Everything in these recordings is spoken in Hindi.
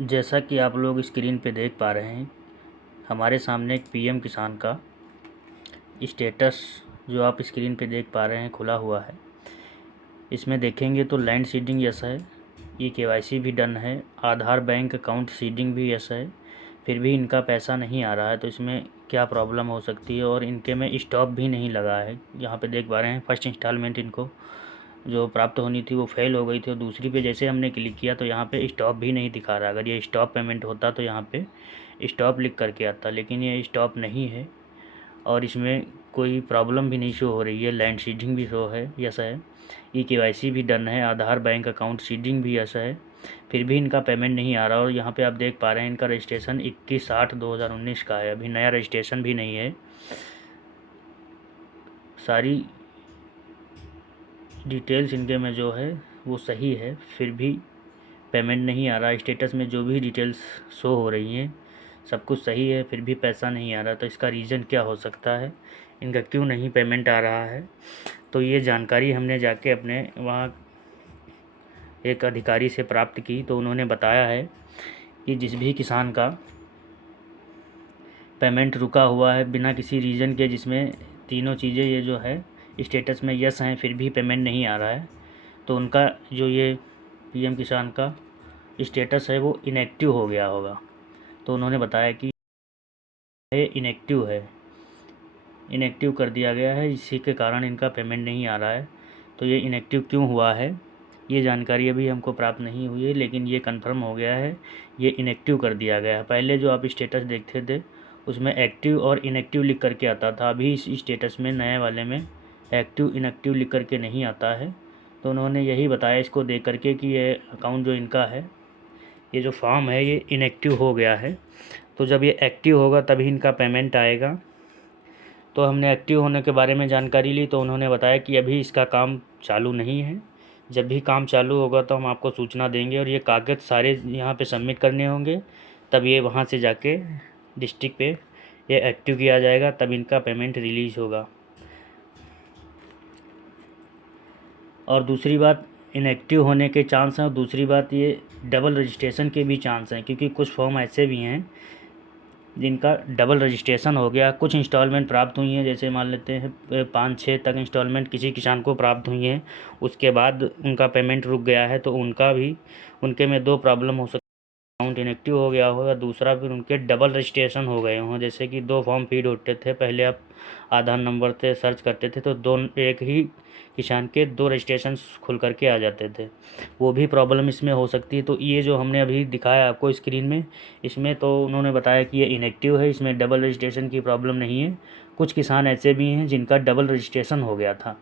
जैसा कि आप लोग स्क्रीन पे देख पा रहे हैं, हमारे सामने एक पीएम किसान का स्टेटस जो आप स्क्रीन पे देख पा रहे हैं खुला हुआ है। इसमें देखेंगे तो लैंड सीडिंग यस है, केवाईसी भी डन है, आधार बैंक अकाउंट सीडिंग भी यस है, फिर भी इनका पैसा नहीं आ रहा है। तो इसमें क्या प्रॉब्लम हो सकती है, और इनके में स्टॉप भी नहीं लगा है। यहाँ पे देख पा रहे हैं फर्स्ट इंस्टॉलमेंट इनको जो प्राप्त होनी थी वो फेल हो गई थी, और दूसरी पे जैसे हमने क्लिक किया तो यहाँ पे स्टॉप भी नहीं दिखा रहा। अगर ये स्टॉप पेमेंट होता तो यहाँ पे स्टॉप लिख करके आता, लेकिन ये स्टॉप नहीं है और इसमें कोई प्रॉब्लम भी नहीं शो हो रही है। लैंड सीडिंग भी शो है, यस है, केवाईसी भी डन है, आधार बैंक अकाउंट सीडिंग भी यस है, फिर भी इनका पेमेंट नहीं आ रहा। और यहाँ पे आप देख पा रहे हैं इनका रजिस्ट्रेशन 21/8/2019 का है, अभी नया रजिस्ट्रेशन भी नहीं है। सारी डिटेल्स इनके में जो है वो सही है, फिर भी पेमेंट नहीं आ रहा। स्टेटस में जो भी डिटेल्स शो हो रही हैं सब कुछ सही है, फिर भी पैसा नहीं आ रहा। तो इसका रीज़न क्या हो सकता है, इनका क्यों नहीं पेमेंट आ रहा है? तो ये जानकारी हमने जाके अपने वहाँ एक अधिकारी से प्राप्त की, तो उन्होंने बताया है कि जिस भी किसान का पेमेंट रुका हुआ है बिना किसी रीज़न के, जिसमें तीनों चीज़ें ये जो है स्टेटस में यस हैं फिर भी पेमेंट नहीं आ रहा है, तो उनका जो ये पीएम किसान का स्टेटस है वो इनएक्टिव हो गया होगा। तो उन्होंने बताया कि ये इनएक्टिव है, इनएक्टिव कर दिया गया है, इसी के कारण इनका पेमेंट नहीं आ रहा है। तो ये इनएक्टिव क्यों हुआ है ये जानकारी अभी हमको प्राप्त नहीं हुई है, लेकिन ये कंफर्म हो गया है, ये इनएक्टिव कर दिया गया है। पहले जो आप स्टेटस देखते थे उसमें एक्टिव और इनएक्टिव लिख करके आता था, अभी इस स्टेटस में नए वाले में एक्टिव इनएक्टिव लिख करके नहीं आता है। तो उन्होंने यही बताया इसको देख करके कि ये अकाउंट जो इनका है, ये जो फॉर्म है ये इनएक्टिव हो गया है। तो जब ये एक्टिव होगा तभी इनका पेमेंट आएगा। तो हमने एक्टिव होने के बारे में जानकारी ली, तो उन्होंने बताया कि अभी इसका काम चालू नहीं है, जब भी काम चालू होगा तो हम आपको सूचना देंगे, और ये कागज़ सारे यहाँ पे सबमिट करने होंगे, तब ये वहाँ से जाके डिस्ट्रिक्ट पे ये एक्टिव किया जाएगा, तब इनका पेमेंट रिलीज़ होगा। और दूसरी बात इनएक्टिव होने के चांस हैं, और दूसरी बात ये डबल रजिस्ट्रेशन के भी चांस हैं, क्योंकि कुछ फॉर्म ऐसे भी हैं जिनका डबल रजिस्ट्रेशन हो गया। कुछ इंस्टॉलमेंट प्राप्त हुई हैं, जैसे मान लेते हैं 5-6 तक इंस्टॉलमेंट किसी किसान को प्राप्त हुई हैं, उसके बाद उनका पेमेंट रुक गया है, तो उनका भी उनके में दो प्रॉब्लम हो सकती है, अकाउंट इनएक्टिव हो गया हो, या दूसरा फिर उनके डबल रजिस्ट्रेशन हो गए हों। जैसे कि 2 फॉर्म फीड होते थे, पहले आप आधार नंबर से सर्च करते थे तो एक ही किसान के 2 रजिस्ट्रेशन खुल करके आ जाते थे, वो भी प्रॉब्लम इसमें हो सकती है। तो ये जो हमने अभी दिखाया आपको स्क्रीन में, इसमें तो उन्होंने बताया कि ये इनएक्टिव है, इसमें डबल रजिस्ट्रेशन की प्रॉब्लम नहीं है। कुछ किसान ऐसे भी हैं जिनका डबल रजिस्ट्रेशन हो गया था,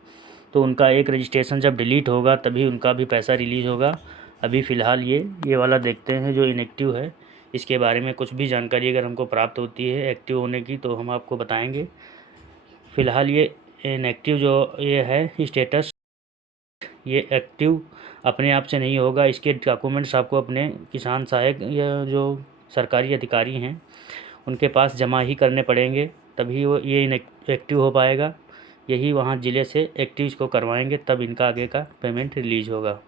तो उनका एक रजिस्ट्रेशन जब डिलीट होगा तभी उनका भी पैसा रिलीज़ होगा। अभी फ़िलहाल ये वाला देखते हैं जो इनएक्टिव है, इसके बारे में कुछ भी जानकारी अगर हमको प्राप्त होती है एक्टिव होने की तो हम आपको बताएंगे। फ़िलहाल ये इनएक्टिव जो ये है स्टेटस, ये एक्टिव अपने आप से नहीं होगा, इसके डॉक्यूमेंट्स आपको अपने किसान सहायक या जो सरकारी अधिकारी हैं उनके पास जमा ही करने पड़ेंगे, तभी वो ये एक्टिव हो पाएगा। यही वहाँ ज़िले से एक्टिव इसको करवाएंगे, तब इनका आगे का पेमेंट रिलीज़ होगा।